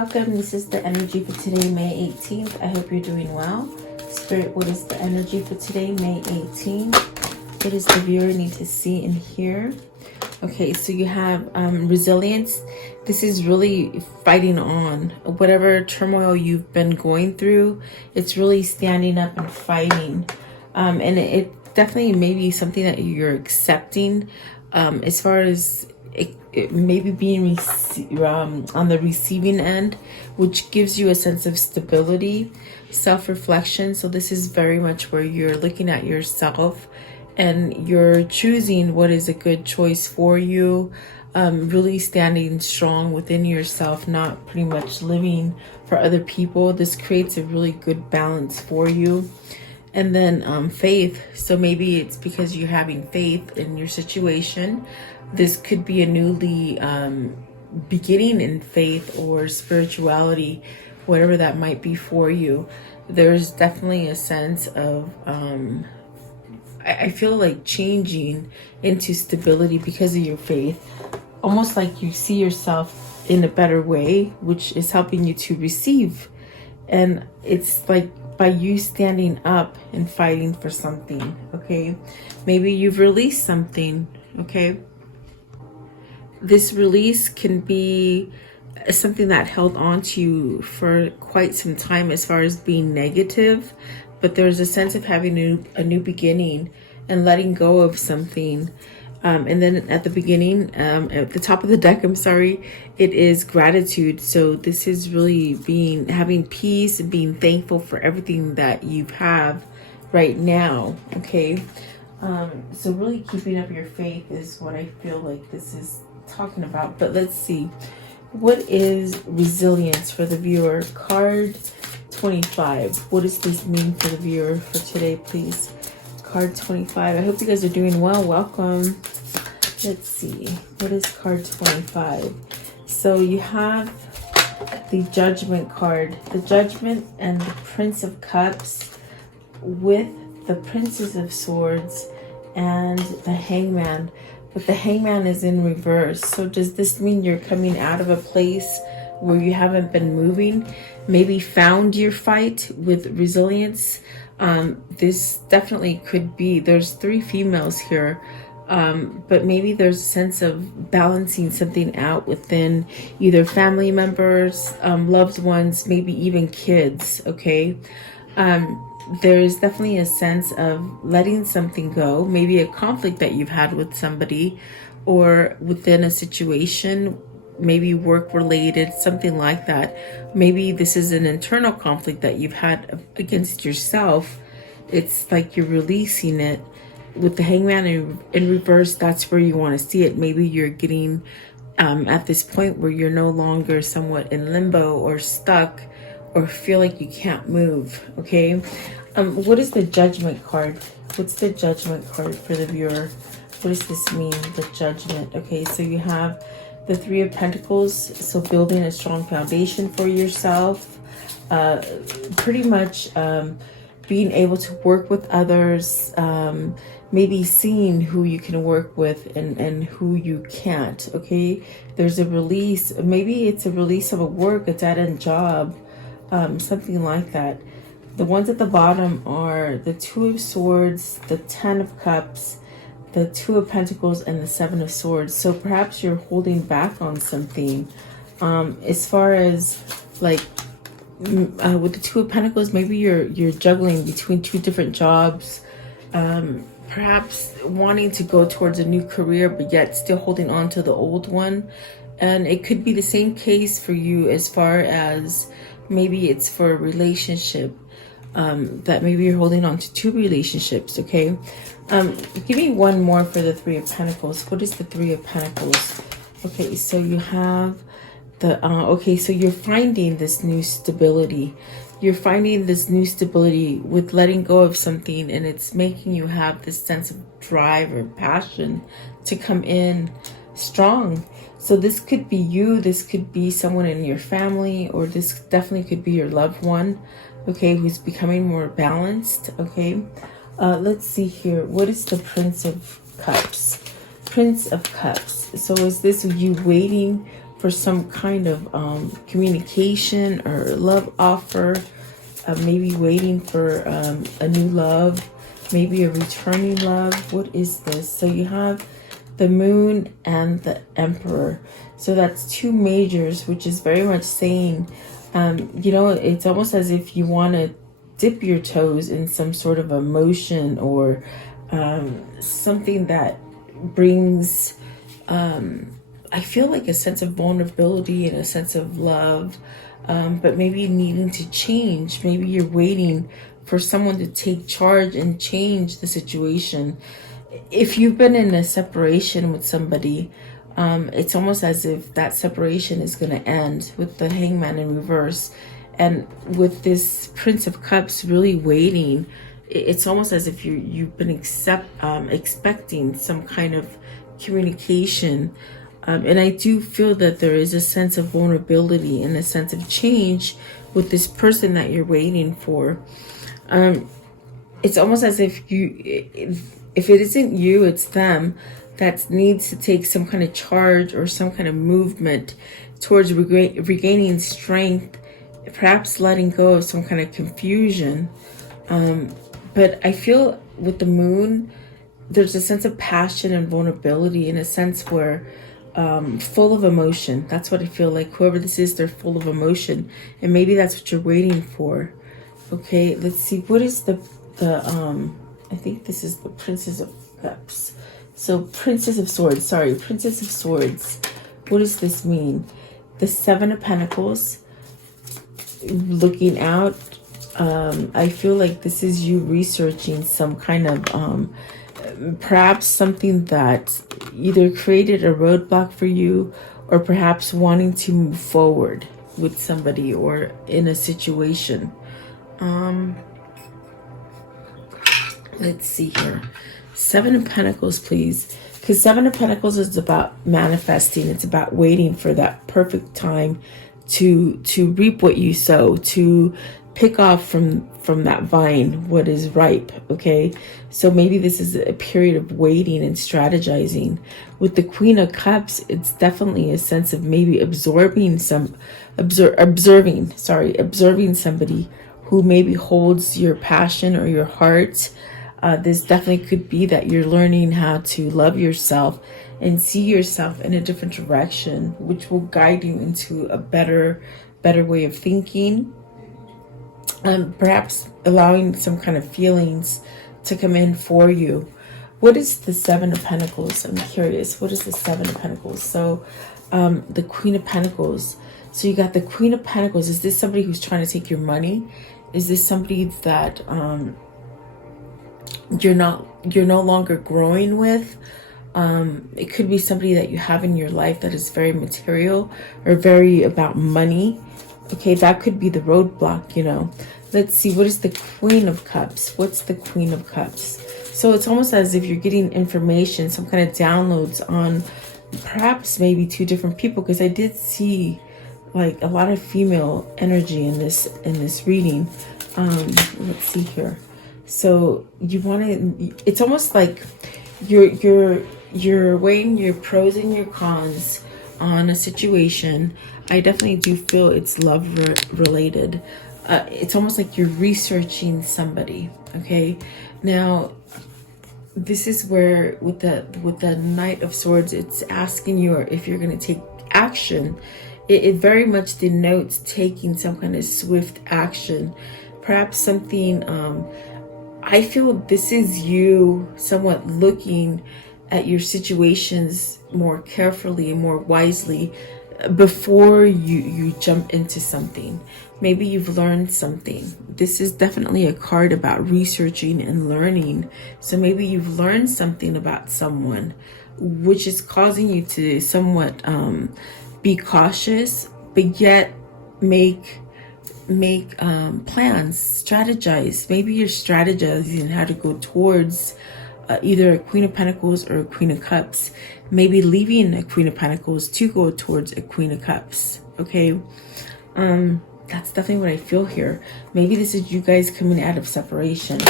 welcome. This is the energy for today, May 18th. I hope you're doing well. Spirit, what is the energy for today, May 18th? What does the viewer need to see and hear? Okay, so you have resilience. This is really fighting on. Whatever turmoil you've been going through, it's really standing up and fighting. And it definitely may be something that you're accepting as far as it maybe being on the receiving end, which gives you a sense of stability, self-reflection. So this is very much where you're looking at yourself and you're choosing what is a good choice for you, really standing strong within yourself, not pretty much living for other people. This creates a really good balance for you. And then faith. So maybe it's because you're having faith in your situation. This could be a newly beginning in faith or spirituality, whatever that might be for you. There's definitely a sense of, I feel like changing into stability because of your faith. Almost like you see yourself in a better way, which is helping you to receive. And it's like by you standing up and fighting for something, okay? Maybe you've released something, okay? This release can be something that held on to you for quite some time as far as being negative, but there's a sense of having a new beginning and letting go of something. And then at the beginning, at the top of the deck, it is gratitude. So this is really having peace and being thankful for everything that you have right now, okay? So really keeping up your faith is what I feel like this is talking about. But let's see, what is resilience for the viewer? Card 25. What does this mean for the viewer for today, please? Card 25. I hope you guys are doing well. Welcome. Let's see, what is card 25? So you have the Judgment card, the Judgment and the Prince of Cups with the Princess of Swords and the Hangman. But the Hangman is in reverse. So does this mean you're coming out of a place where you haven't been moving? Maybe found your fight with resilience? This definitely could be, there's 3 females here, but maybe there's a sense of balancing something out within either family members, loved ones, maybe even kids, okay? There's definitely a sense of letting something go, maybe a conflict that you've had with somebody or within a situation, maybe work related, something like that. Maybe this is an internal conflict that you've had against yourself. It's like you're releasing it. With the Hangman in reverse, that's where you want to see it. Maybe you're getting at this point where you're no longer somewhat in limbo or stuck or feel like you can't move, okay? What is the Judgment card? What's the Judgment card for the viewer? What does this mean, the Judgment? Okay, so you have the 3 of Pentacles, so building a strong foundation for yourself, pretty much being able to work with others, maybe seeing who you can work with and who you can't, okay? There's a release, maybe it's a release of a dead-end job, something like that. The ones at the bottom are the 2 of Swords, the 10 of Cups, the 2 of Pentacles, and the 7 of Swords. So perhaps you're holding back on something. As far as like with the 2 of Pentacles, maybe you're juggling between 2 different jobs, perhaps wanting to go towards a new career but yet still holding on to the old one. And it could be the same case for you as far as maybe it's for a relationship, that maybe you're holding on to 2 relationships, okay? Give me one more for the 3 of Pentacles. What is the 3 of Pentacles? Okay, so you have the okay, so you're finding this new stability. You're finding this new stability with letting go of something, and it's making you have this sense of drive or passion to come in strong. So this could be you, this could be someone in your family, or this definitely could be your loved one, okay, who's becoming more balanced, okay? Let's see here. What is the Prince of Cups? Prince of Cups. So is this you waiting for some kind of communication or love offer, maybe waiting for a new love, maybe a returning love. What is this? So you have the Moon and the Emperor. So that's two majors, which is very much saying, you know, it's almost as if you want to dip your toes in some sort of emotion or something that brings, I feel like a sense of vulnerability and a sense of love, but maybe needing to change. Maybe you're waiting for someone to take charge and change the situation. If you've been in a separation with somebody, it's almost as if that separation is going to end with the Hangman in reverse. And with this Prince of Cups really waiting, it's almost as if you've been expecting some kind of communication. And I do feel that there is a sense of vulnerability and a sense of change with this person that you're waiting for. It's almost as if if it isn't you, it's them that needs to take some kind of charge or some kind of movement towards regaining strength, perhaps letting go of some kind of confusion. But I feel with the Moon, there's a sense of passion and vulnerability, in a sense where full of emotion. That's what I feel like. Whoever this is, they're full of emotion, and maybe that's what you're waiting for. Okay, let's see. What is the I think this is the Princess of Cups. So Princess of Swords, sorry, Princess of Swords. What does this mean? The Seven of Pentacles, looking out. I feel like this is you researching some kind of, perhaps something that either created a roadblock for you, or perhaps wanting to move forward with somebody or in a situation. Let's see here. Seven of Pentacles, please. Because Seven of Pentacles is about manifesting. It's about waiting for that perfect time to reap what you sow, to pick off from that vine what is ripe. Okay, so maybe this is a period of waiting and strategizing. With the Queen of Cups, it's definitely a sense of maybe observing somebody who maybe holds your passion or your heart. This definitely could be that you're learning how to love yourself and see yourself in a different direction, which will guide you into a better way of thinking. Perhaps allowing some kind of feelings to come in for you. What is the Seven of Pentacles? I'm curious. What is the Seven of Pentacles? So the Queen of Pentacles. So you got the Queen of Pentacles. Is this somebody who's trying to take your money? Is this somebody that you're no longer growing with? It could be somebody that you have in your life that is very material or very about money. Okay, that could be the roadblock, you know. Let's see, what is the Queen of Cups? What's the Queen of Cups? So it's almost as if you're getting information, some kind of downloads on perhaps maybe two different people, because I did see like a lot of female energy in this reading. Let's see here. So you want to, it's almost like you're weighing your pros and your cons on a situation. I definitely do feel it's love related. It's almost like you're researching somebody. Okay, now this is where with the Knight of Swords, it's asking you if you're going to take action. It very much denotes taking some kind of swift action, perhaps something. I feel this is you somewhat looking at your situations more carefully and more wisely before you jump into something. Maybe you've learned something. This is definitely a card about researching and learning. So maybe you've learned something about someone, which is causing you to somewhat be cautious, but yet make plans, strategize. Maybe you're strategizing how to go towards either a Queen of Pentacles or a Queen of Cups. Maybe leaving a Queen of Pentacles to go towards a Queen of Cups. Okay, that's definitely what I feel here. Maybe this is you guys coming out of separation.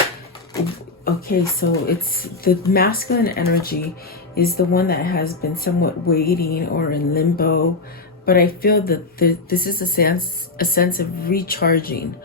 Okay, so it's the masculine energy is the one that has been somewhat waiting or in limbo. but I feel that this is a sense of recharging,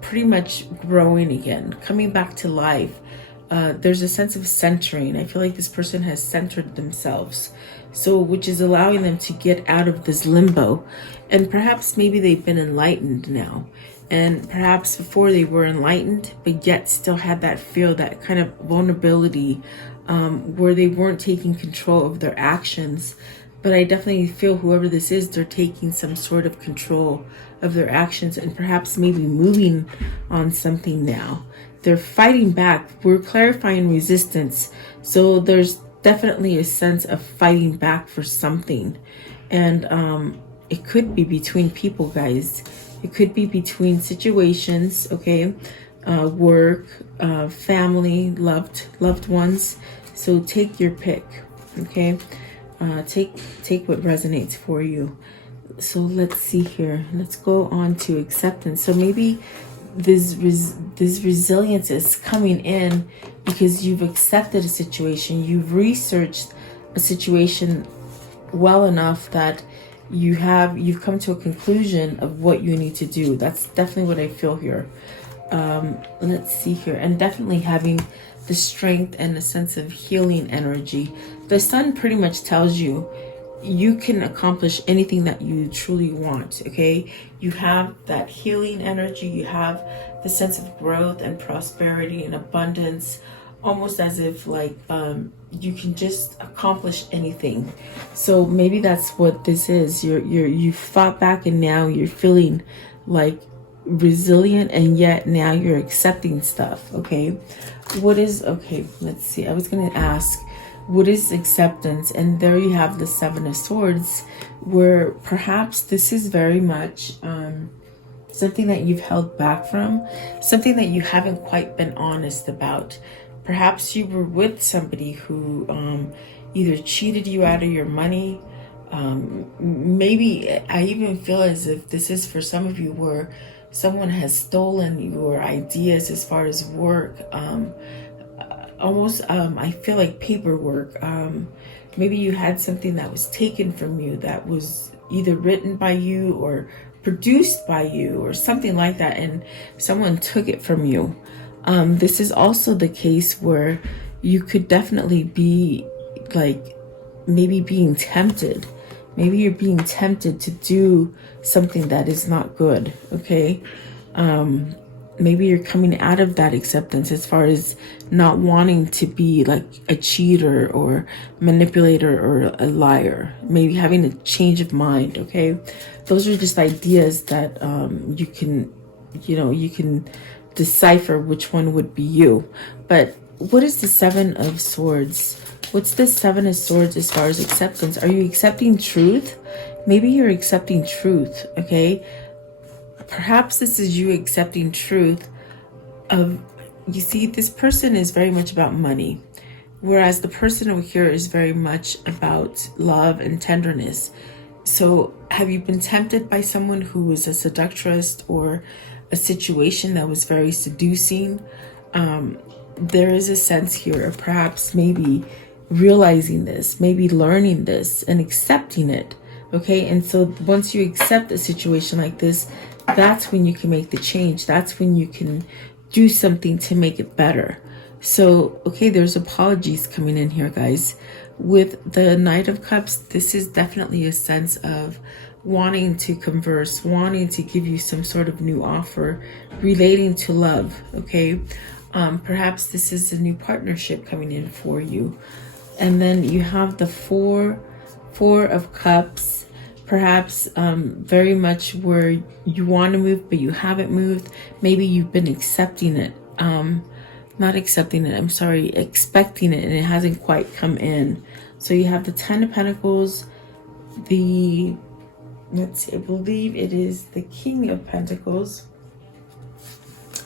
pretty much growing again, coming back to life. There's a sense of centering. I feel like this person has centered themselves, so which is allowing them to get out of this limbo, and perhaps maybe they've been enlightened now, and perhaps before they were enlightened but yet still had that fear, that kind of vulnerability, where they weren't taking control of their actions. But I definitely feel whoever this is, they're taking some sort of control of their actions and perhaps maybe moving on something now. They're fighting back. We're clarifying resistance. So there's definitely a sense of fighting back for something. And it could be between people, guys. It could be between situations, okay? Work, family, loved ones. So take your pick, okay? Take what resonates for you. So let's see here. Let's go on to acceptance. So maybe this resilience is coming in because you've accepted a situation. You've researched a situation well enough that you've come to a conclusion of what you need to do. That's definitely what I feel here. Let's see here. And definitely having the strength and a sense of healing energy. The sun pretty much tells you you can accomplish anything that you truly want, okay? You have that healing energy. You have the sense of growth and prosperity and abundance, almost as if like you can just accomplish anything. So maybe that's what this is. You fought back and now you're feeling like resilient, and yet now you're accepting stuff, okay? Okay, let's see. I was going to ask, what is acceptance? And there you have the Seven of Swords, where perhaps this is very much something that you've held back from, something that you haven't quite been honest about. Perhaps you were with somebody who either cheated you out of your money. Maybe I even feel as if this is for some of you where someone has stolen your ideas as far as work, almost I feel like paperwork. Maybe you had something that was taken from you that was either written by you or produced by you or something like that, and someone took it from you. This is also the case where you could definitely be like maybe being tempted. Maybe you're being tempted to do something that is not good, okay? Maybe you're coming out of that acceptance as far as not wanting to be like a cheater or manipulator or a liar. Maybe having a change of mind, okay? Those are just ideas that you can decipher which one would be you. But what is the Seven of Swords? What's the Seven of Swords as far as acceptance? Are you accepting truth? Maybe you're accepting truth, okay? Perhaps this is you accepting truth of, you see, this person is very much about money, whereas the person over here is very much about love and tenderness. So have you been tempted by someone who was a seductress or a situation that was very seducing? There is a sense here of perhaps maybe realizing this, maybe learning this and accepting it, okay? And so once you accept a situation like this, that's when you can make the change. That's when you can do something to make it better. So, okay, there's apologies coming in here, guys. With the Knight of Cups, this is definitely a sense of wanting to converse, wanting to give you some sort of new offer relating to love, okay? Perhaps this is a new partnership coming in for you. And then you have the Four of Cups, perhaps very much where you want to move, but you haven't moved. Maybe you've been accepting it. Not accepting it, I'm sorry, expecting it, and it hasn't quite come in. So you have the Ten of Pentacles, let's see, I believe it is the King of Pentacles.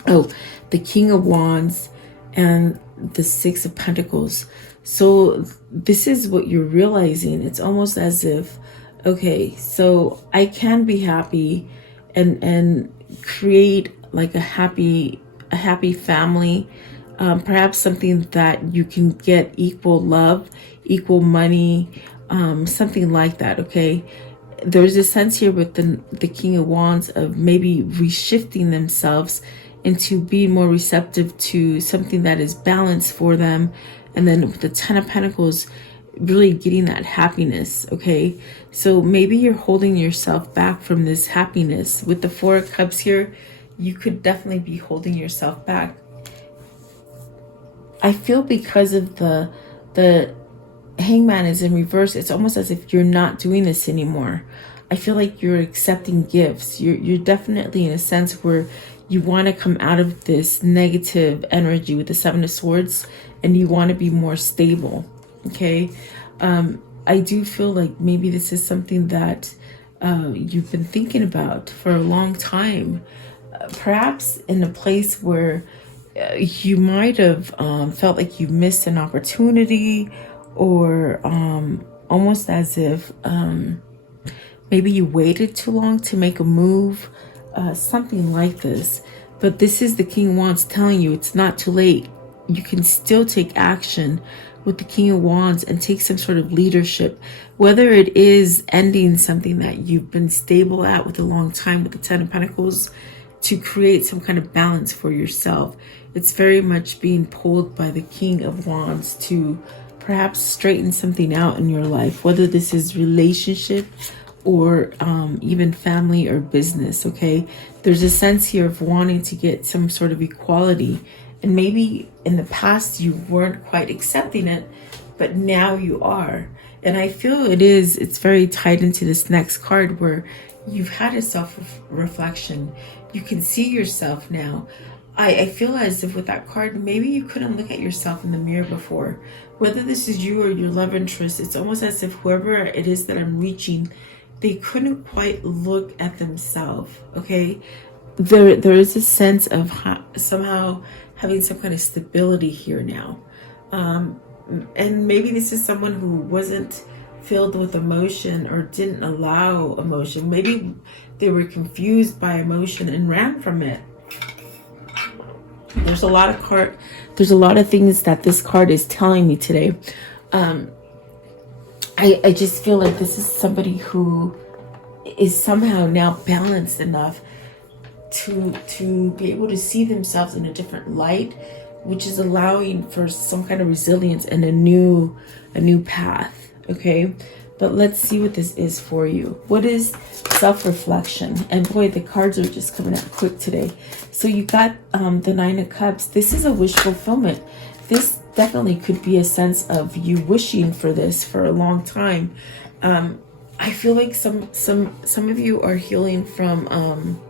Oh, the King of Wands and the Six of Pentacles. So this is what you're realizing. It's almost as if, okay, so I can be happy and create like a happy family, perhaps something that you can get equal love, equal money, something like that, okay? there's a sense here with the King of Wands of maybe reshifting themselves into being more receptive to something that is balanced for them. And then with the Ten of Pentacles, really getting that happiness. Okay, so maybe you're holding yourself back from this happiness. With the Four of Cups here, you could definitely be holding yourself back. I feel because of the Hangman is in reverse, it's almost as if you're not doing this anymore. I feel like you're accepting gifts. You're definitely in a sense where you want to come out of this negative energy with the Seven of Swords, and you want to be more stable. Okay, I do feel like maybe this is something that you've been thinking about for a long time, perhaps in a place where you might have felt like you missed an opportunity, or almost as if maybe you waited too long to make a move, something like this. But this is the King of Wands telling you it's not too late. You can still take action with the King of Wands and take some sort of leadership, whether it is ending something that you've been stable at with a long time with the Ten of Pentacles, to create some kind of balance for yourself. It's very much being pulled by the King of Wands to perhaps straighten something out in your life, whether this is relationship or even family or business. Okay, there's a sense here of wanting to get some sort of equality, and maybe in the past you weren't quite accepting it, but now you are. And I feel it's very tied into this next card, where you've had a self-reflection. You can see yourself now. I feel as if with that card, maybe you couldn't look at yourself in the mirror before. Whether this is you or your love interest, it's almost as if whoever it is that I'm reaching, they couldn't quite look at themselves. Okay, there is a sense of somehow having some kind of stability here now, and maybe this is someone who wasn't filled with emotion or didn't allow emotion. Maybe they were confused by emotion and ran from it. There's a lot of things that this card is telling me today. I just feel like this is somebody who is somehow now balanced enough to be able to see themselves in a different light, which is allowing for some kind of resilience and a new path. Okay, but let's see what this is for you. What is self-reflection? And boy, the cards are just coming out quick today. So you got the Nine of Cups. This is a wish fulfillment. This definitely could be a sense of you wishing for this for a long time. I feel like some of you are healing from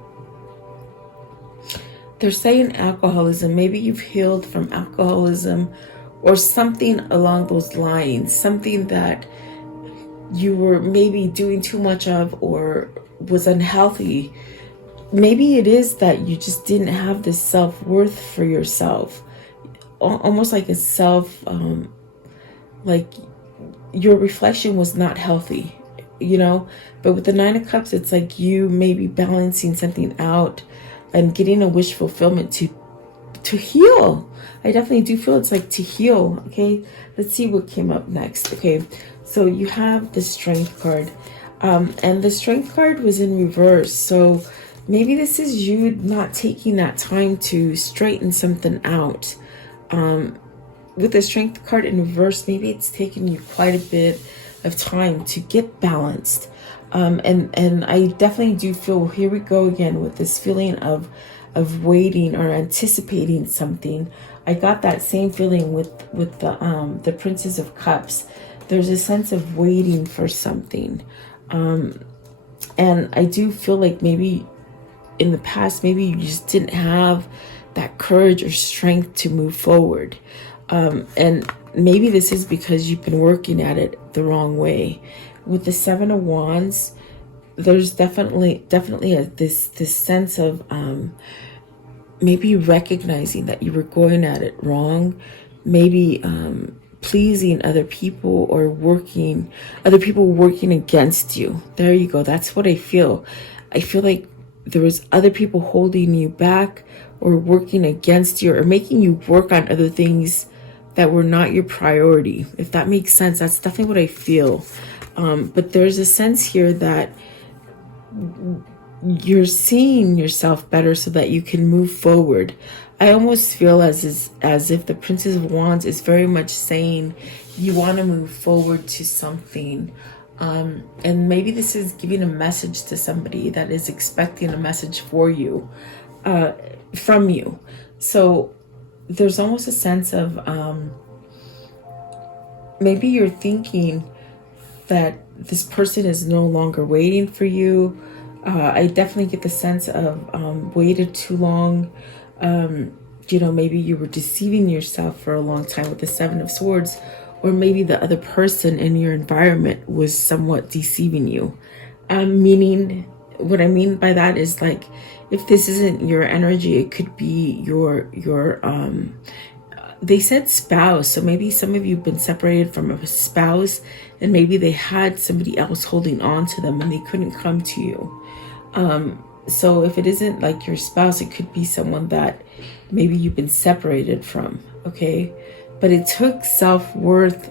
they're saying alcoholism. Maybe you've healed from alcoholism or something along those lines, something that you were maybe doing too much of or was unhealthy. Maybe it is that you just didn't have this self-worth for yourself, almost like a like your reflection was not healthy, you know. But with the Nine of Cups, it's like you may be balancing something out and getting a wish fulfillment to heal. I definitely do feel it's like to heal. Okay, let's see what came up next. Okay, so you have the Strength card, and the Strength card was in reverse. So maybe this is you not taking that time to straighten something out. With the Strength card in reverse, maybe it's taken you quite a bit of time to get balanced. And I definitely do feel, here we go again with this feeling of waiting or anticipating something. I got that same feeling with the Princess of Cups. There's a sense of waiting for something. And I do feel like maybe in the past, maybe you just didn't have that courage or strength to move forward. And maybe this is because you've been working at it the wrong way. With the Seven of Wands, there's definitely this sense of maybe recognizing that you were going at it wrong, maybe pleasing other people or other people working against you. There you go. That's what I feel. I feel like there was other people holding you back or working against you or making you work on other things that were not your priority. If that makes sense, that's definitely what I feel. But there's a sense here that you're seeing yourself better so that you can move forward. I almost feel as if the Princess of Wands is very much saying you want to move forward to something. And maybe this is giving a message to somebody that is expecting a message for you, from you. So there's almost a sense of maybe you're thinking that this person is no longer waiting for you. I definitely get the sense of waited too long. You know, maybe you were deceiving yourself for a long time with the Seven of Swords, or maybe the other person in your environment was somewhat deceiving you. Meaning, what I mean by that is, like, if this isn't your energy, it could be your they said spouse. So maybe some of you have been separated from a spouse, and maybe they had somebody else holding on to them and they couldn't come to you. So if it isn't like your spouse, it could be someone that maybe you've been separated from, okay? But it took self-worth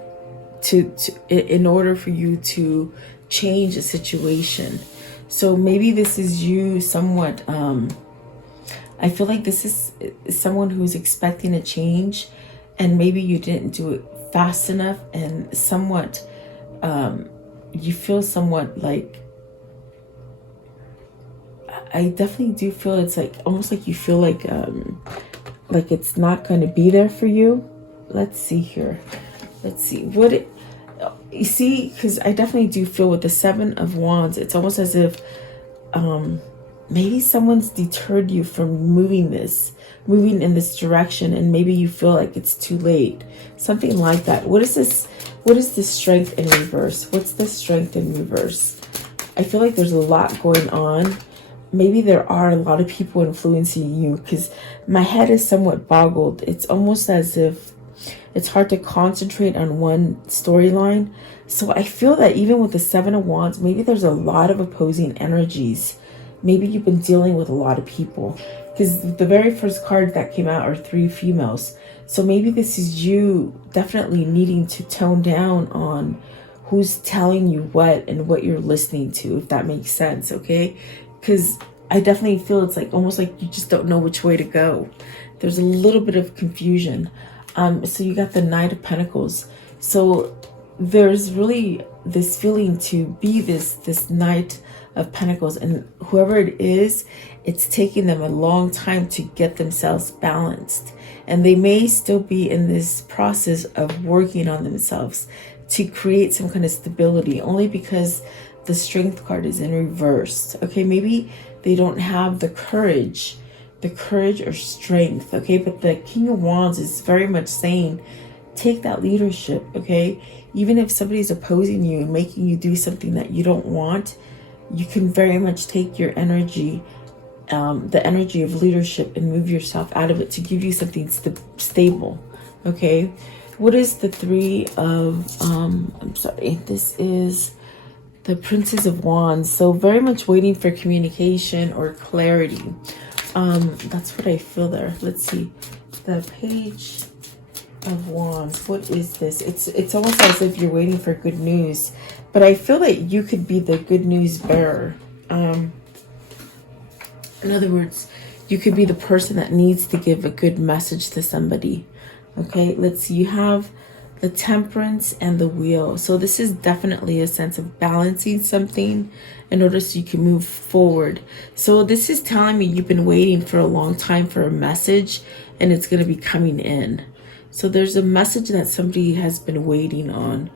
in order for you to change a situation. So maybe this is you somewhat, I feel like this is someone who's expecting a change, and maybe you didn't do it fast enough, and somewhat, you feel somewhat like, I definitely do feel it's like, almost like you feel like it's not going to be there for you. Let's see here. Let's see what it, you see, because I definitely do feel with the Seven of Wands, it's almost as if maybe someone's deterred you from moving in this direction, and maybe you feel like it's too late, something like that. What is this? What is the Strength in reverse? What's the Strength in reverse? I feel like there's a lot going on. Maybe there are a lot of people influencing you, because my head is somewhat boggled. It's almost as if it's hard to concentrate on one storyline. So I feel that even with the Seven of Wands, maybe there's a lot of opposing energies. Maybe you've been dealing with a lot of people, because the very first cards that came out are 3 females. So maybe this is you definitely needing to tone down on who's telling you what and what you're listening to, if that makes sense, okay? Because I definitely feel it's like almost like you just don't know which way to go. There's a little bit of confusion. So you got the Knight of Pentacles. So there's really this feeling to be this Knight of Pentacles, and whoever it is, it's taking them a long time to get themselves balanced, and they may still be in this process of working on themselves to create some kind of stability, only because the Strength card is in reverse. Okay, maybe they don't have the courage or strength, okay? But the King of Wands is very much saying, take that leadership, okay? Even if somebody's opposing you and making you do something that you don't want, you can very much take your energy, the energy of leadership, and move yourself out of it to give you something stable, okay? What is the Three of, I'm sorry, this is the Princess of Wands. So very much waiting for communication or clarity. That's what I feel there. Let's see. The Page of Wands. What is this? It's almost as if you're waiting for good news, but I feel that you could be the good news bearer. In other words, you could be the person that needs to give a good message to somebody. Okay, let's see. You have the Temperance and the Wheel. So this is definitely a sense of balancing something in order so you can move forward. So this is telling me you've been waiting for a long time for a message, and it's going to be coming in. So there's a message that somebody has been waiting on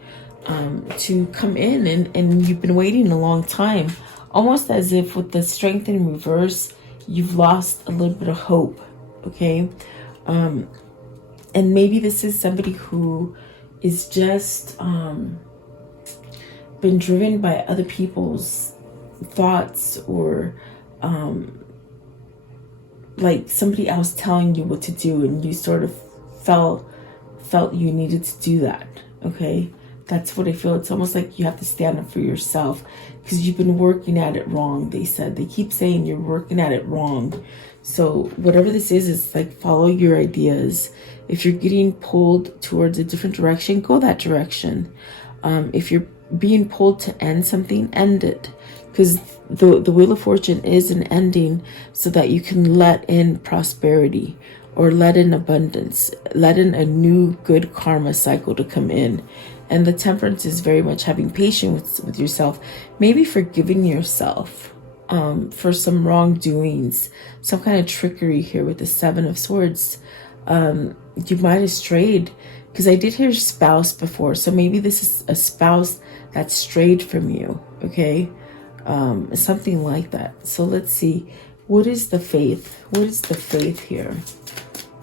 to come in, and you've been waiting a long time. Almost as if with the Strength in reverse, you've lost a little bit of hope, okay? And maybe this is somebody who is just been driven by other people's thoughts, or like somebody else telling you what to do, and you sort of felt you needed to do that, okay? That's what I feel. It's almost like you have to stand up for yourself, because you've been working at it wrong. They keep saying you're working at it wrong. So whatever this is like, follow your ideas. If you're getting pulled towards a different direction, go that direction. If you're being pulled to end something, end it. Because the Wheel of Fortune is an ending so that you can let in prosperity or let in abundance, let in a new good karma cycle to come in. And the Temperance is very much having patience with yourself, maybe forgiving yourself for some wrongdoings, some kind of trickery here with the Seven of Swords. You might have strayed, because I did hear spouse before, so maybe this is a spouse that strayed from you, okay? Something like that. So let's see, what is the faith? What is the faith here?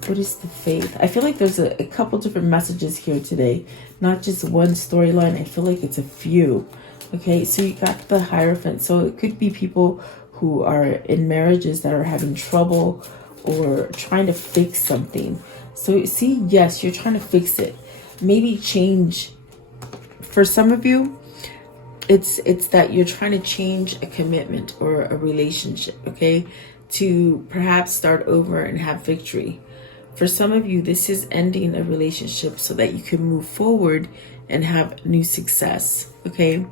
What is the faith? I feel like there's a couple different messages here today, not just one storyline. I feel like it's a few. Okay, so you got the Hierophant. So it could be people who are in marriages that are having trouble or trying to fix something. So see, yes, you're trying to fix it. Maybe change. For some of you, it's that you're trying to change a commitment or a relationship, okay, to perhaps start over and have victory. For some of you, this is ending a relationship so that you can move forward and have new success, okay?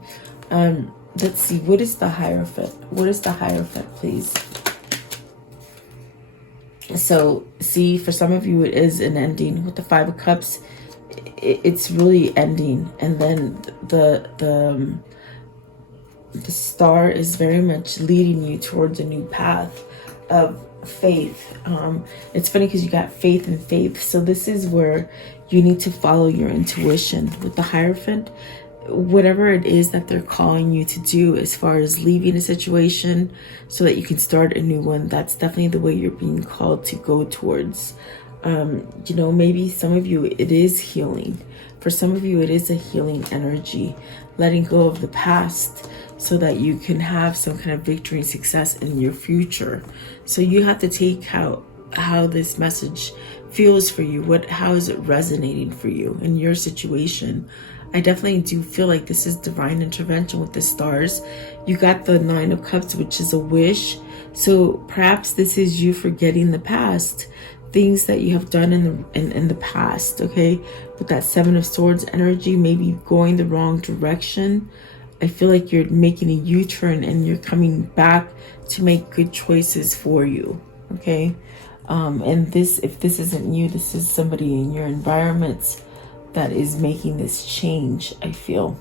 Let's see, what is the Hierophant? What is the Hierophant, please? So, see, for some of you, it is an ending. With the Five of Cups, it's really ending. And then the Star is very much leading you towards a new path of faith. It's funny because you got faith and faith. So this is where you need to follow your intuition. With the Hierophant, whatever it is that they're calling you to do as far as leaving a situation so that you can start a new one, that's definitely the way you're being called to go towards. You know, maybe some of you, it is healing. For some of you, it is a healing energy, letting go of the past so that you can have some kind of victory and success in your future. So you have to take how this message feels for you. How is it resonating for you in your situation? I definitely do feel like this is divine intervention with the stars. You got the Nine of Cups, which is a wish. So perhaps this is you forgetting the past, things that you have done in the past, okay? With that Seven of Swords energy, maybe going the wrong direction. I feel like you're making a U-turn and you're coming back to make good choices for you, okay? And this, if this isn't you, this is somebody in your environment that is making this change, I feel.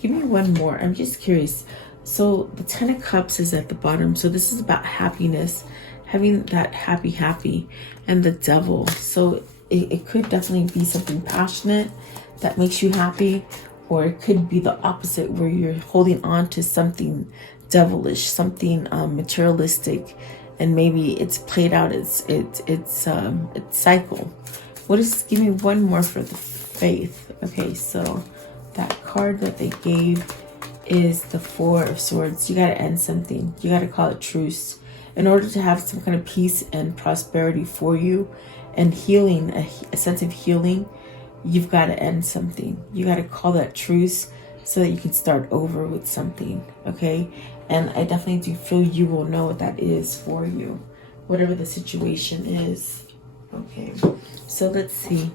Give me one more. I'm just curious. So the Ten of Cups is at the bottom. So this is about happiness, having that happy, and the Devil. So it could definitely be something passionate that makes you happy, or it could be the opposite where you're holding on to something devilish, something materialistic, and maybe it's played out its cycle. Give me one more for the faith. Okay, so that card that they gave is the Four of Swords. You got to end something. You got to call it truce. In order to have some kind of peace and prosperity for you and healing, a sense of healing, you've got to end something. You got to call that truce so that you can start over with something, okay? And I definitely do feel you will know what that is for you, whatever the situation is. Okay, so let's see.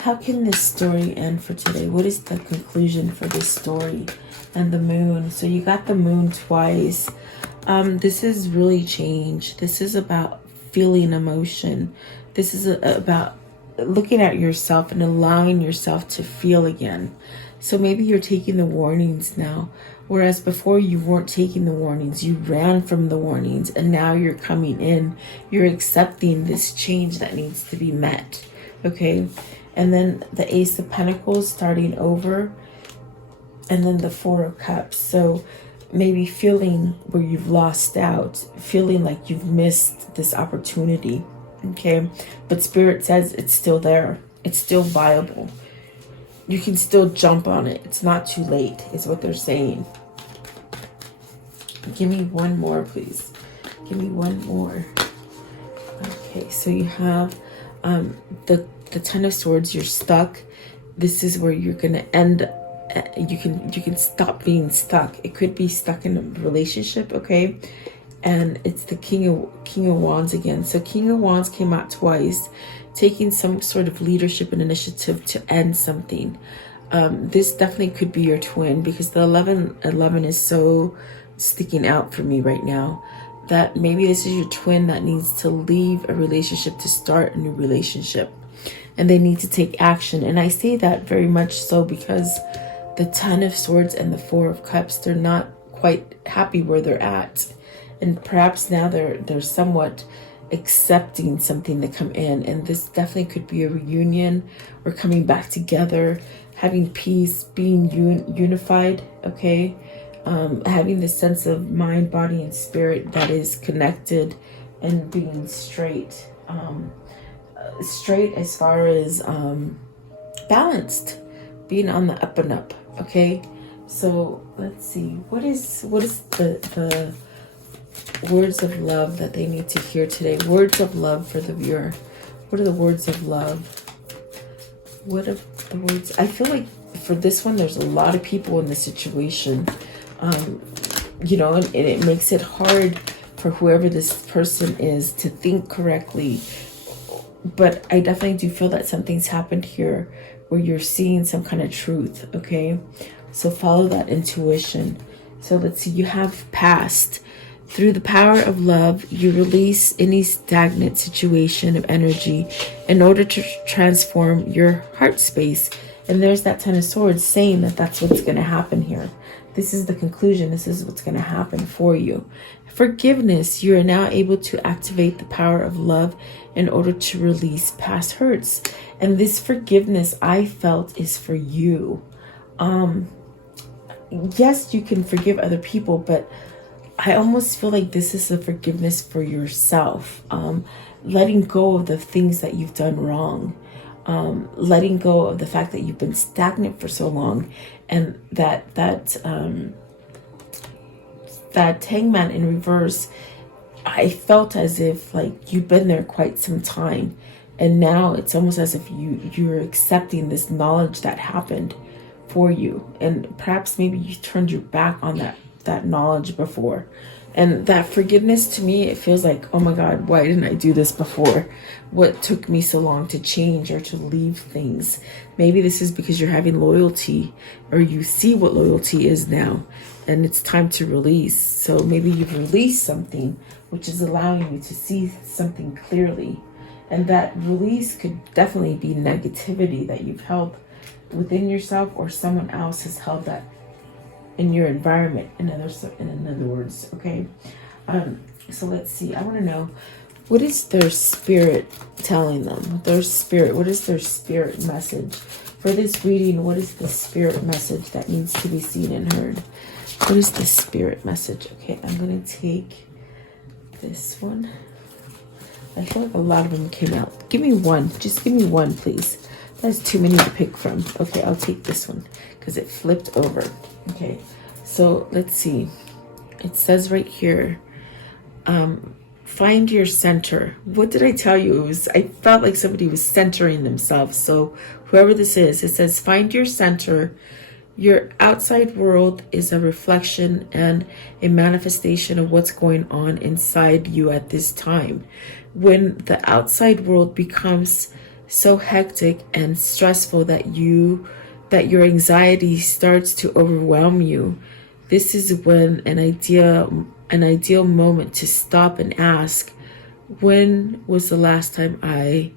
How can this story end for today? What is the conclusion for this story? And the Moon. So you got the Moon twice. This is really change. This is about feeling emotion. This is about looking at yourself and allowing yourself to feel again. So maybe you're taking the warnings now, whereas before you weren't taking the warnings. You ran from the warnings, and now you're coming in. You're accepting this change that needs to be met, okay? And then the Ace of Pentacles starting over, and then the Four of Cups. So maybe feeling where you've lost out, feeling like you've missed this opportunity, okay? But Spirit says it's still there. It's still viable. You can still jump on it. It's not too late, is what they're saying. Give me one more, please. Give me one more. Okay, so you have the Ten of Swords. You're stuck. This is where you're gonna end. You can stop being stuck. It could be stuck in a relationship, okay? And it's the King of Wands again. So King of Wands came out twice, taking some sort of leadership and initiative to end something. This definitely could be your twin, because the 11 is so sticking out for me right now, that maybe this is your twin that needs to leave a relationship to start a new relationship, and they need to take action. And I say that very much so because the 10 of Swords and the 4 of Cups, they're not quite happy where they're at, and perhaps now they're somewhat accepting something to come in. And this definitely could be a reunion, or coming back together, having peace, being unified, okay? Having this sense of mind, body, and spirit that is connected, and being straight. Straight as far as balanced, being on the up and up, okay? So let's see, what is the words of love that they need to hear today? Words of love for the viewer. What are the words of love? What are the words? I feel like for this one, there's a lot of people in this situation, you know, and it makes it hard for whoever this person is to think correctly. But I definitely do feel that something's happened here where you're seeing some kind of truth, okay? So follow that intuition. So let's see, you have past. Through the power of love, you release any stagnant situation of energy in order to transform your heart space. And there's that 10 of Swords saying that that's what's going to happen here. This is the conclusion. This is what's going to happen for you. Forgiveness. You are now able to activate the power of love in order to release past hurts. And this forgiveness I felt is for you. Yes, you can forgive other people, but I almost feel like this is a forgiveness for yourself. Letting go of the things that you've done wrong. Letting go of the fact that you've been stagnant for so long, and that Hangman in reverse, I felt as if like you've been there quite some time, and now it's almost as if you're accepting this knowledge that happened for you, and perhaps maybe you turned your back on that knowledge before. And that forgiveness, to me, it feels like, oh my God, why didn't I do this before? What took me so long to change or to leave things? Maybe this is because you're having loyalty, or you see what loyalty is now, and it's time to release. So maybe you've released something which is allowing you to see something clearly. And that release could definitely be negativity that you've held within yourself, or someone else has held that in your environment, in other words, okay? So let's see, I want to know, what is their spirit telling them? Their spirit, what is their spirit message? For this reading, what is the spirit message that needs to be seen and heard? What is the spirit message? Okay, I'm going to take this one. I feel like a lot of them came out. Give me one. Just give me one, please. That's too many to pick from. Okay, I'll take this one because it flipped over. Okay, so let's see. It says right here, find your center. What did I tell you? I felt like somebody was centering themselves. So whoever this is, it says find your center. Your outside world is a reflection and a manifestation of what's going on inside you at this time. When the outside world becomes so hectic and stressful that your anxiety starts to overwhelm you, this is when an ideal moment to stop and ask, when was the last time I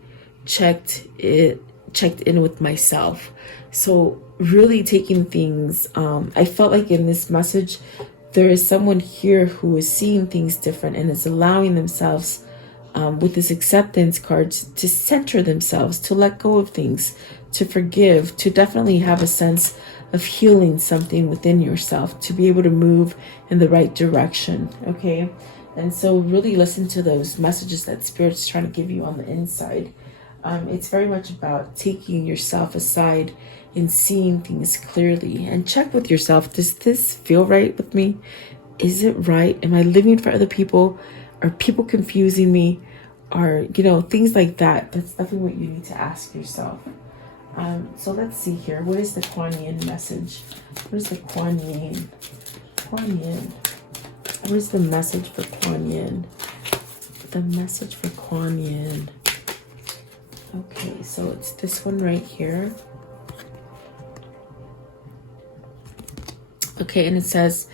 checked in with myself? So really taking things, I felt like in this message there is someone here who is seeing things different and is allowing themselves, with this acceptance cards, to center themselves, to let go of things, to forgive, to definitely have a sense of healing something within yourself, to be able to move in the right direction. Okay, and so really listen to those messages that Spirit's trying to give you on the inside. It's very much about taking yourself aside and seeing things clearly, and check with yourself. Does this feel right with me? Is it right? Am I living for other people? Are people confusing me? Are, things like that. That's definitely what you need to ask yourself. So let's see here. What is the Kuan Yin message? What is the Kuan Yin? Kuan Yin. What is the message for Kuan Yin? The message for Kuan Yin. Okay, so it's this one right here. Okay, and it says,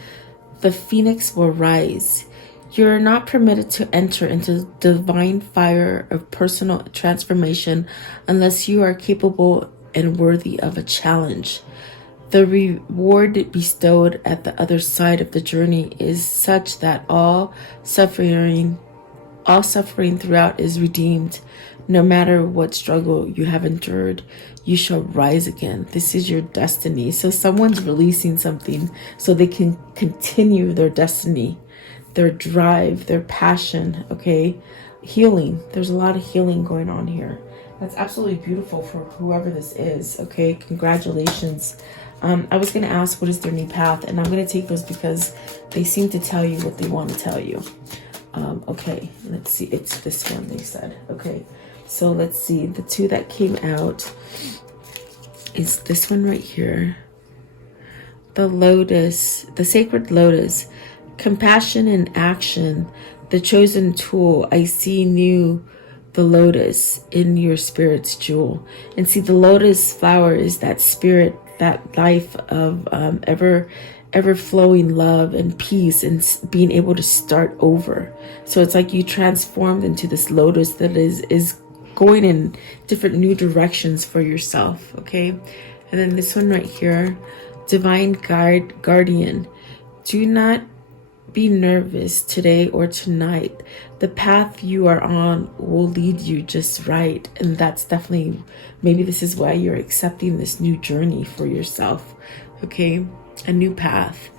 the phoenix will rise. You're not permitted to enter into the divine fire of personal transformation unless you are capable and worthy of a challenge. The reward bestowed at the other side of the journey is such that all suffering throughout is redeemed. No matter what struggle you have endured, you shall rise again. This is your destiny. So someone's releasing something so they can continue their destiny, their drive, their passion, okay? Healing. There's a lot of healing going on here. That's absolutely beautiful for whoever this is, okay? Congratulations. I was going to ask what is their new path, and I'm going to take those because they seem to tell you what they want to tell you. Okay, let's see. It's this one, they said. Okay, so let's see. The two that came out is this one right here. The lotus, the sacred lotus, compassion in action, the chosen tool. I see the lotus in your spirit's jewel. And see, the lotus flower is that spirit, that life of ever flowing love and peace and being able to start over. So it's like you transformed into this lotus that is going in different new directions for yourself. Okay, and then this one right here, divine guardian. Do not be nervous today or tonight. The path you are on will lead you just right. And that's definitely, maybe this is why you're accepting this new journey for yourself. Okay, a new path,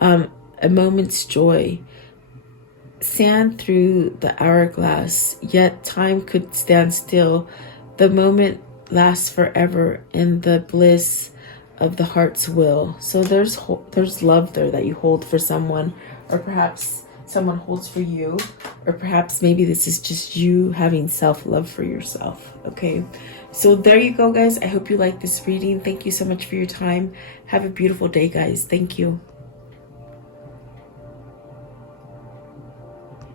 a moment's joy. Sand through the hourglass, yet time could stand still. The moment lasts forever in the bliss of the heart's will. So there's love there that you hold for someone, or perhaps someone holds for you, or perhaps maybe this is just you having self-love for yourself. Okay, so there you go, guys. I hope you like this reading. Thank you so much for your time. Have a beautiful day, guys. Thank you.